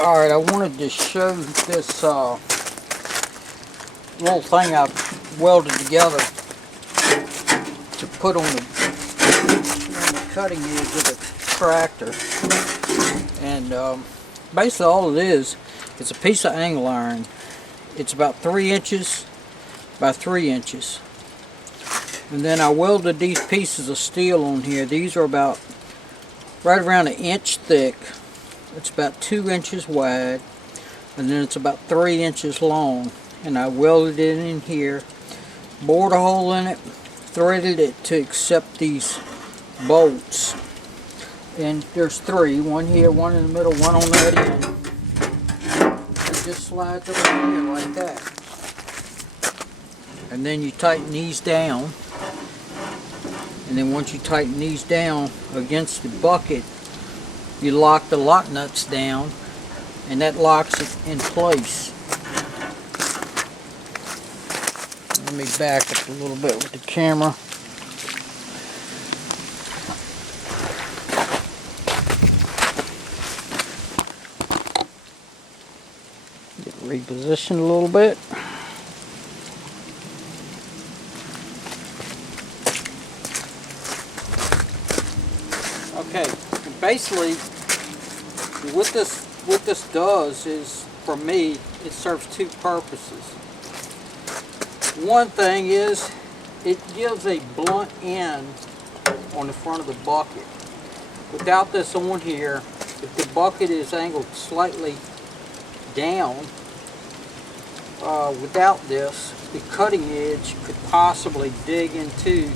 Alright, I wanted to show this little thing I've welded together to put on the cutting edge of the tractor. And basically all it is, it's a piece of angle iron. It's about 3 inches by 3 inches. And then I welded these pieces of steel on here. These are about right around 1 inch thick. It's about 2 inches wide, and then it's about 3 inches long. And I welded it in here, bored a hole in it, threaded it to accept these bolts. And there's 3, one here, one in the middle, one on that end. It just slides over here like that. And then you tighten these down. And then once you tighten these down against the bucket, you lock the lock nuts down, and that locks it in place. Let me back up a little bit with the camera. Get repositioned a little bit. Okay, basically what this does is, for me, it serves 2 purposes. One thing is, it gives a blunt end on the front of the bucket. Without this on here, if the bucket is angled slightly down, without this, the cutting edge could possibly dig into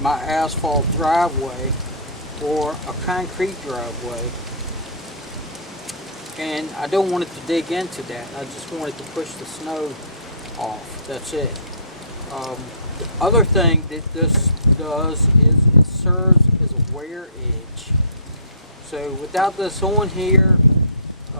my asphalt driveway or a concrete driveway, and I don't want it to dig into that. I just want it to push the snow off. That's it. The other thing that this does is it serves as a wear edge. So without this on here,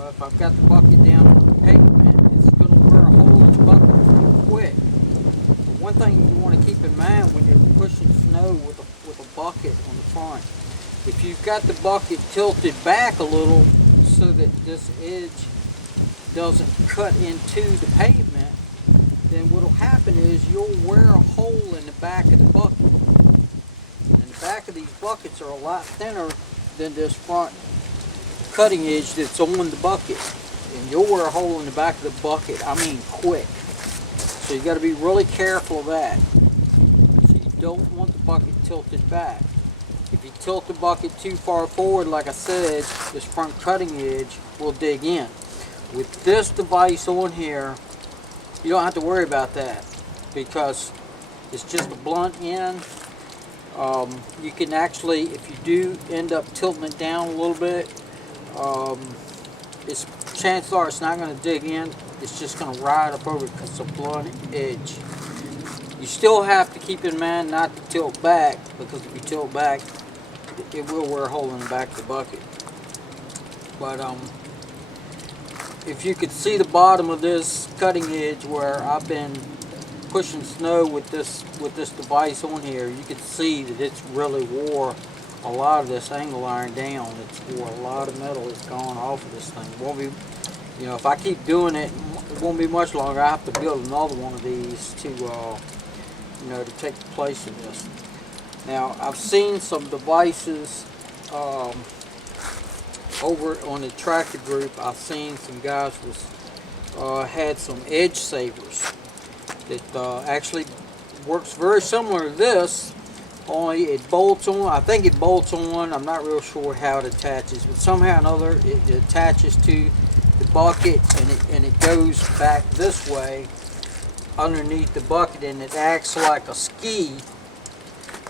if I've got the bucket down on the pavement, it's going to wear a hole in the bucket pretty quick. But one thing you want to keep in mind when you're pushing snow with a bucket on the front, if you've got the bucket tilted back a little so that this edge doesn't cut into the pavement, then what will happen is you'll wear a hole in the back of the bucket. And the back of these buckets are a lot thinner than this front cutting edge that's on the bucket. And you'll wear a hole in the back of the bucket, I mean quick. So you got to be really careful of that. So you don't want the bucket tilted back. If you tilt the bucket too far forward, like I said, this front cutting edge will dig in. With this device on here, you don't have to worry about that because it's just a blunt end. You can actually, if you do end up tilting it down a little bit, chances are it's not going to dig in. It's just going to ride up over it because it's a blunt edge. You still have to keep in mind not to tilt back, because if you tilt back, it will wear a hole in the back of the bucket. But if you could see the bottom of this cutting edge where I've been pushing snow with this device on here, you can see that it's really wore a lot of this angle iron down. It's wore a lot of metal that's gone off of this thing. It won't be, you know, if I keep doing it, it won't be much longer. I have to build another one of these to, you know, to take the place of this. Now, I've seen some devices over on the tractor group. I've seen some guys had some edge savers that actually works very similar to this, only it bolts on. I think it bolts on. I'm not real sure how it attaches, but somehow or another it attaches to the bucket, and it goes back this way underneath the bucket, and it acts like a ski.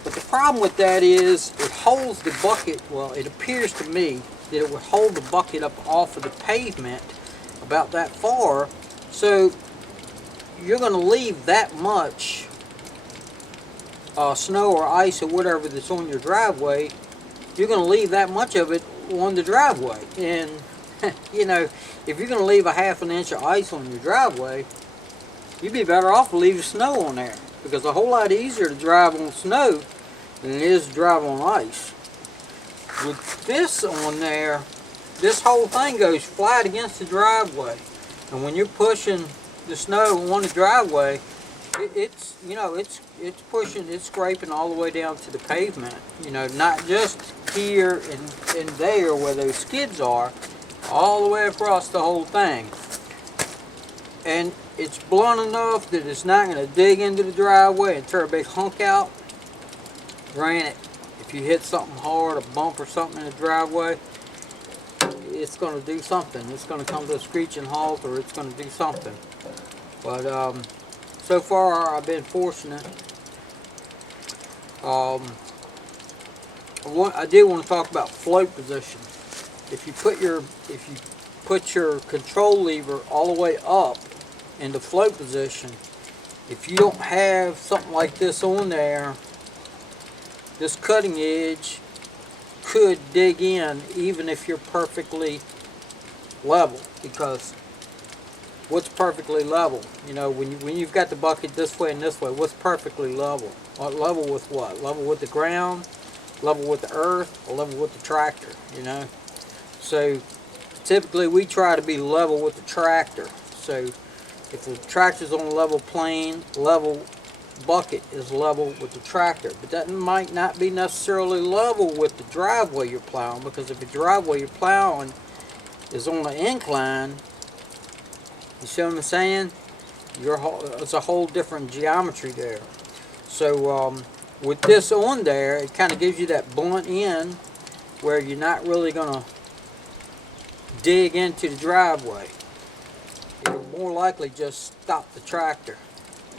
But the problem with that is it holds the bucket, well, it appears to me that it would hold the bucket up off of the pavement about that far. So you're going to leave that much snow or ice or whatever that's on your driveway. You're going to leave that much of it on the driveway. And, you know, if you're going to leave a ½ an inch of ice on your driveway, you'd be better off to leave snow on there, because it's a whole lot easier to drive on snow than it is to drive on ice. With this on there, this whole thing goes flat against the driveway, and when you're pushing the snow on the driveway, it's pushing, it's scraping all the way down to the pavement. Not just here and there where those skids are, all the way across the whole thing. And it's blunt enough that it's not going to dig into the driveway and tear a big hunk out. Granted, if you hit something hard, a bump or something in the driveway, it's going to do something. It's going to come to a screeching halt, or it's going to do something. But so far I've been fortunate. I did want to talk about float position. If you put your control lever all the way up in the float position, if you don't have something like this on there, this cutting edge could dig in even if you're perfectly level. Because what's perfectly level? When you've got the bucket this way and this way, what's perfectly level? Level with what? Level with the ground, level with the earth, or level with the tractor, So typically we try to be level with the tractor. So if the tractor's on a level plane, level bucket is level with the tractor. But that might not be necessarily level with the driveway you're plowing, because if the driveway you're plowing is on an incline, you see what I'm saying? It's a whole different geometry there. So with this on there, it kind of gives you that blunt end where you're not really going to dig into the driveway. It'll more likely just stop the tractor,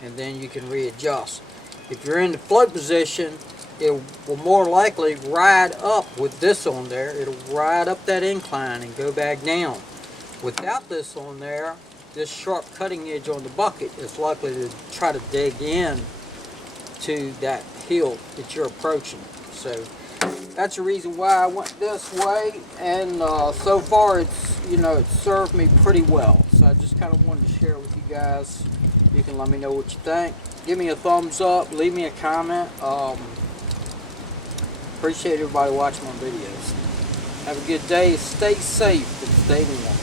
and then you can readjust. If you're in the float position, it will more likely ride up with this on there. It'll ride up that incline and go back down. Without this on there, this sharp cutting edge on the bucket is likely to try to dig in to that hill that you're approaching. So that's the reason why I went this way, and so far it's served me pretty well. So I just kind of wanted to share it with you guys. You can let me know what you think. Give me a thumbs up, leave me a comment. Appreciate everybody watching my videos. Have a good day, stay safe, and stay warm.